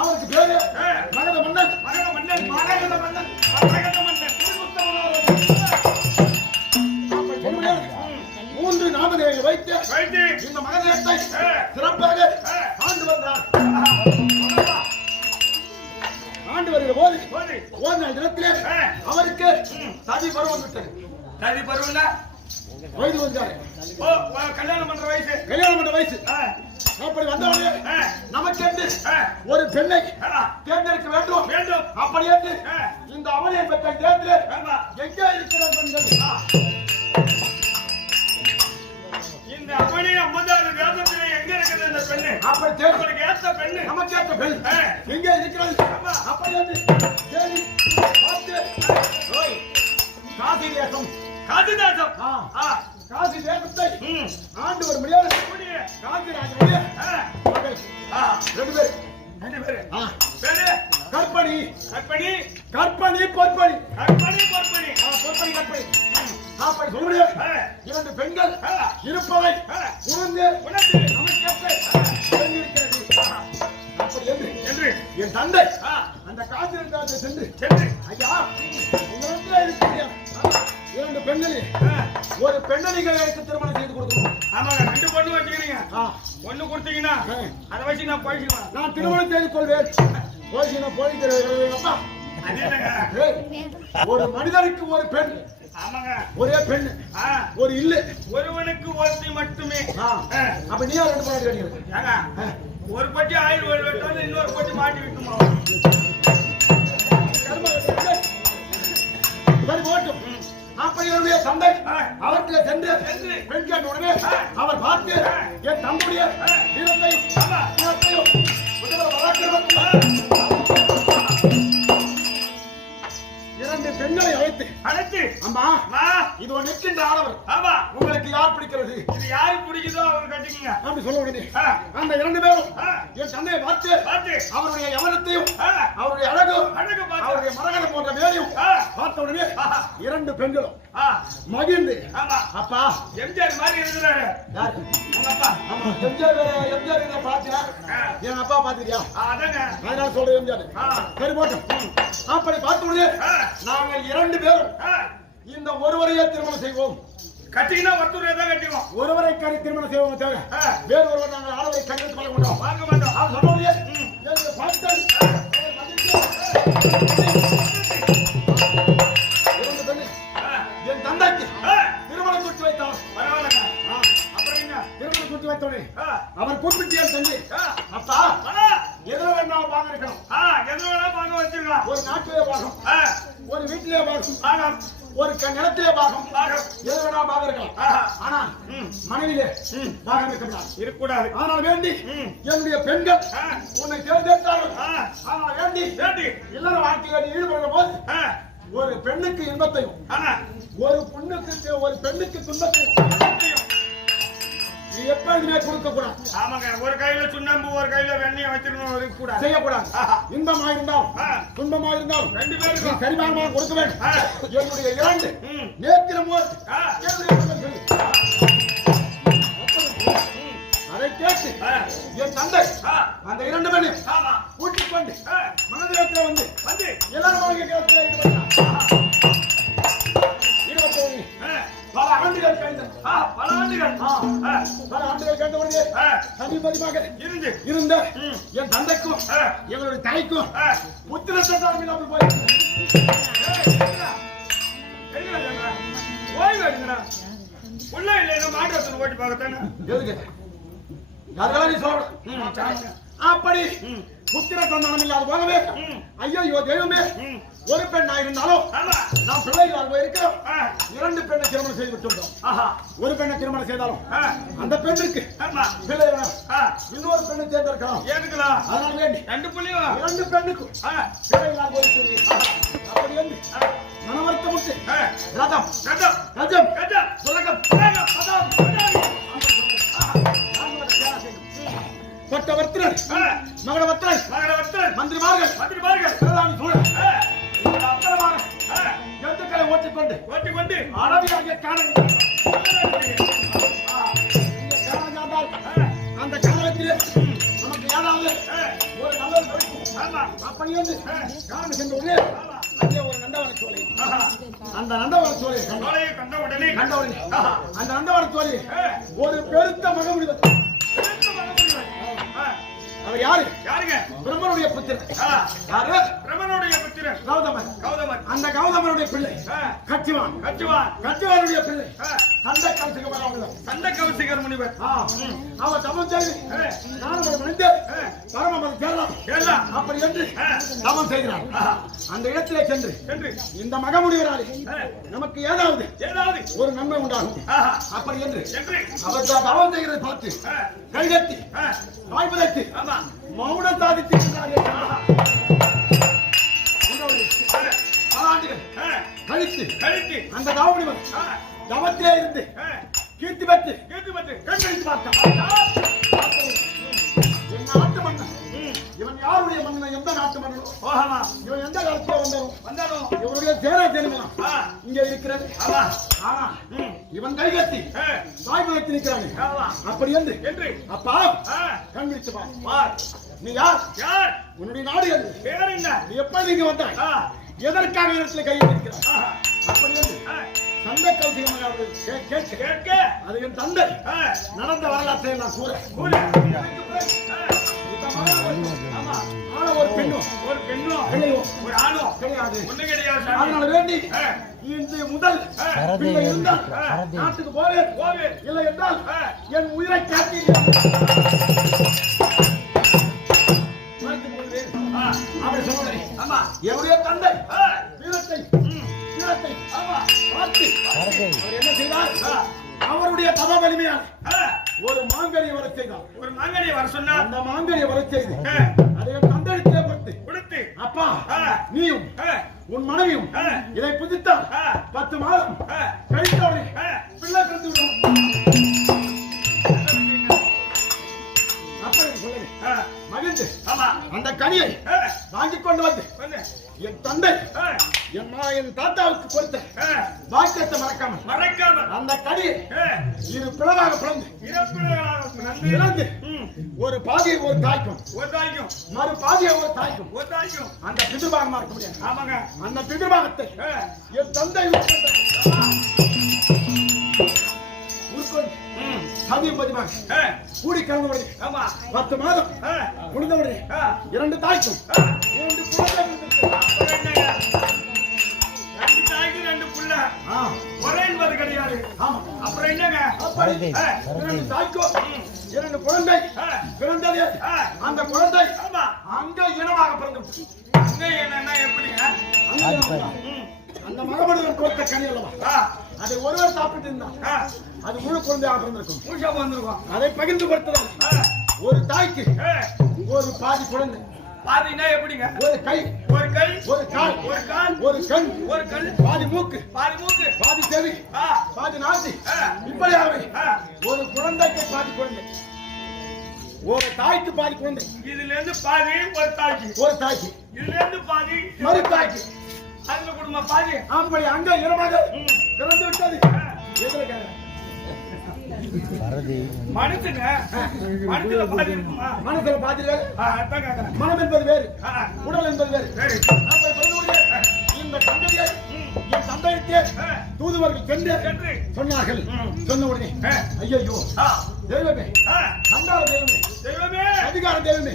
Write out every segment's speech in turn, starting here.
அவருக்கு பேரு. மகத மன்னன் மகத மன்னன் மரகத மன்னன் மரகத மன்னன். மூன்று நாமதேவியை வைத்து இந்த மகதேசத்தை. சிறப்பாக. ஆண்டு வந்தார் ஆண்டு வருகிற போது நாள் தினத்திலே. அவருக்கு சதி பருவம் விட்டது நதி பருவம்னா வயது வந்தாரு கல்யாணம் பண்ற வயசு கல்யாணம் பண்ண வயசு ஒரு பெண்ணை தேர்ந்தெடுக்க வேண்டும். வேண்டும். அப்படி என்று ஆ, இந்த அவனியை பெற்ற தேர்தலே எங்கே இருக்கிற பெண்கள். இந்த அவனி ஐம்பதாவது வேதத்திலே எங்க இருக்குது இந்த பெண்ணு? அப்படி தேர்தல் அவளுக்கு ஏத்த பெண்ணு. நமக்கு ஏற்ற பெண். எங்கே இருக்கிறது ஆமா. அப்படி என்று தேடி பார்த்து காசி தேசம். காசி தேசம். காசி தேசத்தை ஆண்டு ஒரு முடியாது காசி ராஜனுடைய ரெண்டு பேர். ரெண்டு பேரு ஆ. பேரு. ஆ, ஒரு பெண்ணை நீங்கள் எனக்கு திருமணம் செய்து கொடுக்கணும் ஆமாங்க ரெண்டு பொண்ணு வச்சுக்கிறீங்க ஆ, ஒண்ணு கொடுத்தீங்கன்னா. அதை வச்சு நான் போயிடுவேன் நான் திருமணம் செய்து கொள்வேன். போய் நான் ஏய், ஒரு மனிதனுக்கு ஒரு பெண். ஆமாங்க. ஒரே பெண். ஒரு இல்லு. ஒருவனுக்கு ஒருத்தி மட்டுமே. அப்ப நீ ரெண்டு கிடைக்கிறது ஏங்க, ஒரு பட்டி ஒரு வெட்டாலும் இன்னொரு பட்டி மாட்டி விட்டுமா? சரி போட்டும் அப்படி என்னுடைய தந்தை ஆ. அவர்கிட்ட சென்று. பெண் கேட்ட உடனே. அவர் பார்த்து. என் தம்முடைய ஆ. வீரத்தையும் ஆமா. பெண்களை அழைத்து. அழைத்து. அம்மா இதோ நிற்கின்ற ஆடவர். ஆமா. உங்களுக்கு யார் பிடிக்கிறது? இது யாரு பிடிக்குதோ அவங்க கட்டிக்கங்க. அப்படி சொல்ல உடனே. அந்த இரண்டு பேரும் என் தந்தையை பார்த்து பார்த்து. அவருடைய யவனத்தையும் அவருடைய அழகு பார்த்து. அவருடைய மரகதம் போன்ற வேலையும் பார்த்த உடனே. இரண்டு பெண்களும் மகிழ்ந்து ஆமா. அப்பா. எம்ஜிஆர் மாதிரி இருக்கிறாரு. யார்? உங்க அப்பா. ஆமா. எம்ஜிஆர் எம்ஜிஆர் ஆ, என் அப்பா பாத்துக்கியா அதாங்க அதனால சொல்றேன் எம்ஜிஆர்? சரி போட்டோம். அப்படி பார்த்த உடனே ஆ, நாங்கள் இரண்டு பேரும் இந்த ஒருவரையே திருமணம் செய்வோம். கட்டிங்கன்னா ஒருத்தர் தான் கட்டிக்குவோம் ஒருவரை கறி திருமணம் செய்வோம் தவிர வேறு ஒருவர் நாங்கள் ஆடவரை கண்டித்து கொள்ள மாட்டோம். பார்க்க மாட்டோம். அவர் சொன்ன உடனே மனைவிலே. ம். பாகம் இருக்கக்கூடாது இருக்கக்கூடாது. ஆனால் வேண்டி. என்னுடைய பெண்கள் உன்னை தேர்ந்தெடுத்தார்கள். ஆனால் வேண்டி? இல்லற வாழ்க்கையில ஈடுபடுற போது ஒரு பெண்ணுக்கு இன்பத்தையும் ஒரு பொண்ணுக்கு ஒரு பெண்ணுக்கு துன்பத்தையும் எப்பொழுதுமே கொடுக்க கூடாது ஆமாங்க. ஒரு கையில சுண்ணாம்பு ஒரு கையில வெண்ணெய் வச்சிருக்கணும் கூடாது செய்யக்கூடாது. இன்பமா இருந்தாலும் துன்பமா இருந்தாலும் ரெண்டு பேருக்கும். சரிபாகமாக கொடுக்க வேண்டும். என்னுடைய இரண்டு நேத்திரம் சமீபமாக இருந்து இருந்த. என் தந்தைக்கும் எங்களுடைய தாய்க்கும் ஆ, புத்திரத்தான் இல்லாமல் போய். உள்ள மாட்டு வசூல் ஓட்டி பார்க்கத்தானே? அதெல்லாம் நீ சொல்ற. அப்படி புத்திர சந்தானம் இல்லாத போகவே ஐயோ தெய்வமே. ஒரு பெண்ணா இருந்தாலும் ஆமா, நாம் பிள்ளைகளால் இருக்கிறோம். இரண்டு பெண்ணை திருமணம் செய்து விட்டுள்ளோம். ஆஹா, ஒரு பெண்ணை திருமணம் செய்தாலும் அந்த பெண்ணுக்கு பிள்ளை இன்னொரு பெண்ணை தேர்ந்தெடுக்கலாம். ஏத்துக்கலாம். அதனால் வேண்டி. ரெண்டு புள்ளியும். இரண்டு பெண்ணுக்கும். போய் அப்படி என்று ஆ, மனவர்த்தமுட்டு ஆ, ரதம். கட்டம், கஜம். கட்டம், சுரகம் வேகம், பதம். பட்டவர்த்தனர் மகளவர்த்தனர் மகளவர்த்தன், மந்திரிமார்கள். மந்திரிமார்கள், பிரதானி சூழல். ஆ, கொண்டு ஓட்டி கொண்டு அடவியாக காண அந்த காலத்திலே நமக்கு ஏதாவது ஒரு நல்லது கிடைக்கும் அப்படி வந்து காரணம் சென்ற உடனே அங்கே ஒரு நந்தவன சோலை. அந்த நந்தவன சோலை கண்ட- உடனே. கண்ட உடனே. அந்த நந்தவன சோலை. ஒரு பெருத்த. ஆ. அவர் யாரு? யாருங்க? பிரம்மனுடைய புத்திரன். யாரு? பிரம்மனுடைய புத்திரன். கௌதமன். கௌதமன். அந்த கௌதமனுடைய பிள்ளை. கச்சிவான் கச்சுவான் கச்சிவானுடைய பிள்ளை. சந்த கௌசிகமான சண்ட கௌசிகர் முனிவர். அவர் தமம் செய்து. நானும் ஒரு மனித. பரமபத சேரலாம் கேளா அப்படி என்று ஆ. தமம் செய்கிறார். அந்த இடத்திலே சென்று இந்த மகமுடிவராலே ஆ. நமக்கு ஏதாவது ஏதாவது. ஒரு நன்மை உண்டாகும். அப்படி என்று அவர் தவம் செய்கிறதை பார்த்து ஆ. கைகட்டி ஆ. வாய்ப்பதற்கு பல ஆண்டுகள் ஆ. கழித்து கழித்து அந்த கவமுடிவர் ஆ. தவத்திலே இருந்து. கீர்த்தி பெற்று கேட்டு பட்டு கண்களித்து பார்த்தான் என் நாட்டு மன்னன் ம். இவன் யாருடைய மன்னன் எந்த நாட்டு மன்னனோ ஓஹமா இவன் எந்த காலத்துல வந்தானோ வந்தாலும் இவருடைய சேரா தெரியுமா. இங்க இருக்கிறது ஆமா ஆனா. இவன். சாய்வு வைத்து நிற்கிறாங்க அப்படி என்று அப்பா ஆ. கண் விழித்து பார் பார் நீ யார் யார் உன்னுடைய நாடு எது பேர் என்ன நீ எப்பொழுது இங்க வந்தாய். எதற்காக இடத்துல கையில் இருக்கிறாய் ஆஹா. அப்படி என்று ஆ. சந்தை கௌசிகமாக அவர்கள் கே- கேட்க கேட்க அது என் தந்தை. நடந்த வரலாற்றை நான் கூற கூறு. ஒரு பெண்ணும் ஒரு பெண்ணும் பிள்ளையும் ஒரு ஆணும் கிடையாது ஒண்ணு கிடையாது. அதனால வேண்டி ஆ. இன்று முதல். பிள்ளை இருந்தால். நாட்டுக்கு போவேன் போவேன். இல்லை என்றால். என் உயிரை காத்தீர்கள் அப்படி சொன்னேன் ஆமா என்னுடைய தந்தை. வீரத்தை ஆமா பார்த்து அவர் என்ன செய்தார். அவருடைய தவ வலிமையால் ஆ. ஒரு மாங்கனியை செய்தார் ஒரு மாங்கனியை வர சொன்னா அந்த மாங்கனியை வரச் செய்து. அதை என் தந்தையிடத்திலே கொடுத்து கொடுத்து அப்பா. நீயும். உன் மனைவியும். இதை புதித்தால். பத்து மாதம். கழித்தவரை. பிள்ளை பிறந்து விடும் அப்படி சொல்லுங்க. மகிழ்ந்து ஆமா அந்த கனியை கொண்டு வந்து என் தந்தை. என் என் தாத்தாவுக்கு கொடுத்த. வாக்கியத்தை மறக்காமல் மறக்காம அந்த கனியை. இரு பிளவாக பிளந்து ம். ஒரு பாதியை ஒரு தாய்க்கும் ஒரு தாய்க்கும் மறு பாதியை ஒரு தாய்க்கும் ஒரு தாய்க்கும் அந்த பிதிர்பாகமா இருக்க முடியாது ஆமாங்க அந்த பிதிர்பாகத்தை. என் தந்தை பதிவாக ஆ. கூடி கலந்தவுடனே ஆமா. பத்து மாதம். ஆ. முடிந்தவுடனே ஆ. இரண்டு தாய்க்கும். இரண்டு? ரெண்டு தாய்க்கு ரெண்டு புள்ள. ஒரே என்பது கிடையாது. ஆமா அப்புறம் என்னங்க. இரண்டு தாய்க்கும் இரண்டு குழந்தை. பிறந்தது. அந்த குழந்தை ஆமா. அங்க இனமாக பிறந்து அங்க என்னன்னா எப்படிங்க. அந்த மகபடுவன் கொடுத்த கனி அல்லவா. அதை ஒருவர் சாப்பிட்டு இருந்தார் ஆ. அது முழு குழந்தையாக பிறந்திருக்கும். பூஜா வந்திருக்கோம். அதை பகிர்ந்து கொடுத்ததால். ஒரு தாய்க்கு. ஒரு பாதி குழந்தை. பாதினா எப்படிங்க? ஒரு கை. ஒரு கை. ஒரு கால். ஒரு கால். ஒரு கண். ஒரு கல் பாதி மூக்கு. பாதி மூக்கு. பாதி செவி. பாதி நாசி. ஆ. ஒரு குழந்தைக்கு பாதி குழந்தை. ஒரு தாய்க்கு பாதி குழந்தை. இதுல இருந்து பாதி ஒரு தாய்க்கு. ஒரு தாய்க்கு. இதுல இருந்து பாதி மறு தாய்க்கு. அதுல குடும்ப பாதி அப்படி அங்க இனமாக ம். பிறந்து விட்டது மனுஷல பாதி இருக்குமா மனசுல பாதி. மனம் என்பது வேறு. உடல் என்பது வேறு இந்த தந்தையை ம். என் தந்தைக்கு ஆ. தூதுவர்கள் சென்று சென்று. சொன்னார்கள் ம். சொன்ன உடனே. ஐயோ ஆ, தெய்வமே. அந்தாள தெய்வமே தெய்வமே அதிகார தெய்வமே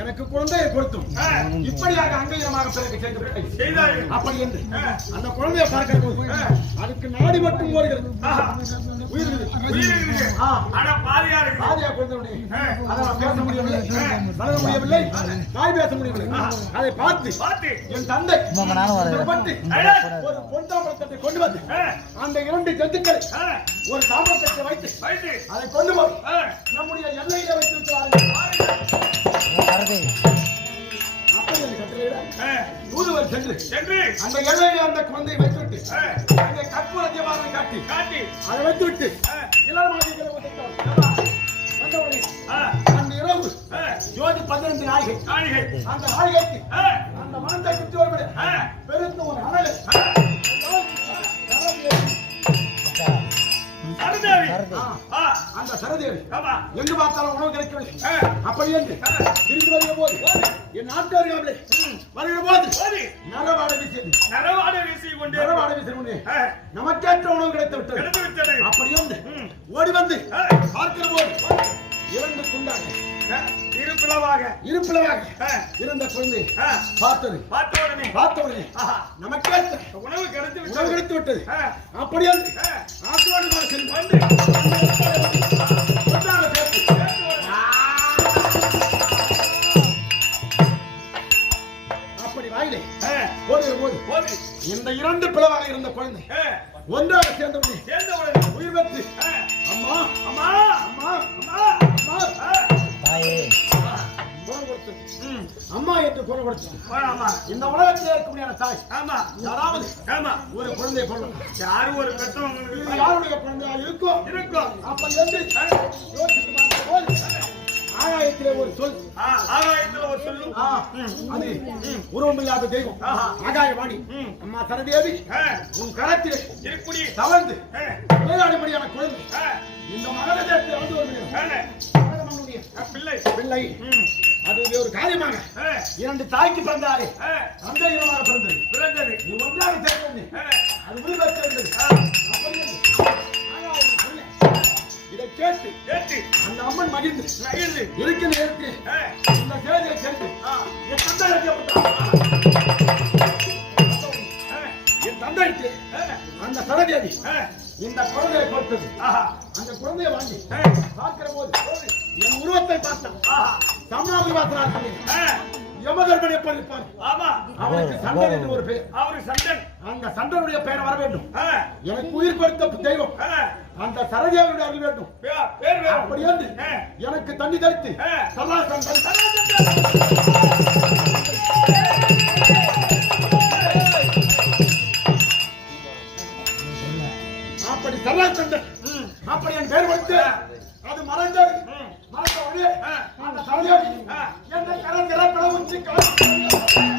எனக்கு குழந்தையை கொடுத்தும். இப்படியாக அங்கீகரமாக பிறகு செய்து. அப்படி என்று. அந்த குழந்தையை பார்க்கிற போது. அதுக்கு நாடி மட்டும் ஓடுகிறது. உயிர் இருக்குது. ஆனா பாதியா இருக்கு ஆ. அதான் பேச முடியவில்லை. வளர முடியவில்லை. தாய் பேச முடியவில்லை. அதை பார்த்து பார்த்து. என் தந்தை ஐயா. ஒரு பொன்தாமரத்தை கொண்டு வந்து அந்த இரண்டு ஜந்துக்களை ஆ, ஒரு தாமரத்தை வைத்து வைத்து. அதை கொண்டு போய் ஆ, நம்முடைய எல்லையில வைத்து கட்டளையிட ஆ, தூதுவர் சென்று சென்று அந்த எல்லையில அந்த குழந்தையை வைத்துவிட்டு கற்பூர தீபாவளி காட்டி காட்டி அதை வைத்துவிட்டு அந்த இரவு ஜோதி பதினைந்து நாளிகை காணிகை. அந்த நாளிகைக்கு அந்த மனத்தை சுற்றி வருவது பெருத்த ஒரு அனல் ஆ, சரதேவி ஆமா. எங்கு பார்த்தாலும் உணவு கிடைக்கவில்லை அப்படி என்று. திரும்பி வருகிற போது என் நாட்டார்களே வருகிற போது நரவாடை வீசியது. நரவாட வீசி கொண்டே நரவாடை வீசினே ஆ, நமக்கேற்ற உணவு கிடைத்து விட்டது கிடைத்து விட்டது அப்படி வந்து. ஓடி வந்து பார்க்கிற போது இரண்டு துண்டாக ஆ, இருப்பிளவாக இருப்பிளவாக ஆ, இருந்த குழந்தை. பார்த்தது. பார்த்த உடனே பார்த்த உடனே ஆஹா, நமக்கேற்ற உணவு கிடைத்து உணவு கிடைத்து விட்டது. ஆ, அப்படி வந்து ஆ, ஆசீர்வாதமாக சென்று வந்து இந்த இரண்டு பிளவாக இருந்த குழந்தை ஒன்றாக சேர்ந்த உடனே உயிர் பெற்று அம்மா அம்மா. ம், அம்மா என்று குரல் ஆமா இந்த உலகத்தில் இருக்க முடியாத தாய். ஆமா. யாராவது? ஆமா. ஒரு குழந்தை கொள்ளும். யாரும் ஒரு பெற்றவங்களுக்கு இது யாருடைய குழந்தையா? இருக்கும் இருக்கும் அப்ப என்று ஆகாயத்திலே ஒரு சொல். ஆகாயத்துல ஒரு சொல்லும் அது உருவமில்லாத தெய்வம். ஆஹா. ஆகாயவாணி. ம். அம்மா சரதேவி உன் கரத்திலே இருக்கக்கூடிய தவழ்ந்து ஆ, விளையாடும்படியான குழந்தை. இந்த மகனத்தை வந்து ஒரு பிள்ளை. பிள்ளை. அது ஒரு காரியமாக இரண்டு தாய்க்கு பிறந்தாரே. இனமாக பிறந்தது. பிறந்தது. நீ ஒன்றாக சேர்ந்தது. அது ஆகாயம் சொன்ன. இதை கேட்டு கேட்டு. அந்த அம்மன் மகிழ்ந்து மகிழ்ந்து. நேரத்தில் ஆ, இந்த செய்தியை கேட்டு என் தந்தை என் தந்தைக்கு அந்த சரதேவி இந்த குழந்தையை கொடுத்தது ஆஹா, அந்த குழந்தையை வாங்கி. பார்க்கிற போது என் உருவத்தை பார்த்தான் ஆஹா, தமிழ்நாடு வாசனார் ஆ, யமதர்மன் எப்படி இருப்பார்? ஆமா. அவனுக்கு சண்டன் என்று ஒரு பெயர். அவரு சண்டன் அந்த சண்டனுடைய பெயர் வர வேண்டும். எனக்கு உயிர் கொடுத்த தெய்வம். அந்த சரதேவியுடைய அருள் வேண்டும். பேர் வேறு அப்படி எனக்கு தண்ணி தரித்து ஆ. சல்லா சண்டன் கொடுத்து அது மறைந்த உடனே ஆ. அந்த ஆ. என்னை கரை திறப்பிட உச்சி கால்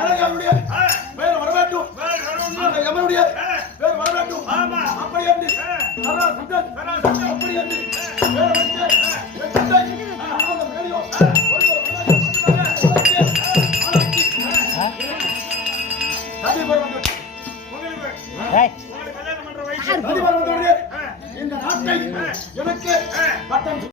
ஆ, பெயர் வர வேண்டும் வேறு வேறு வர வேண்டும் ஆமா. அப்படி என்று. அப்படி என்று இந்த நாட்டை எனக்கு பட்டம்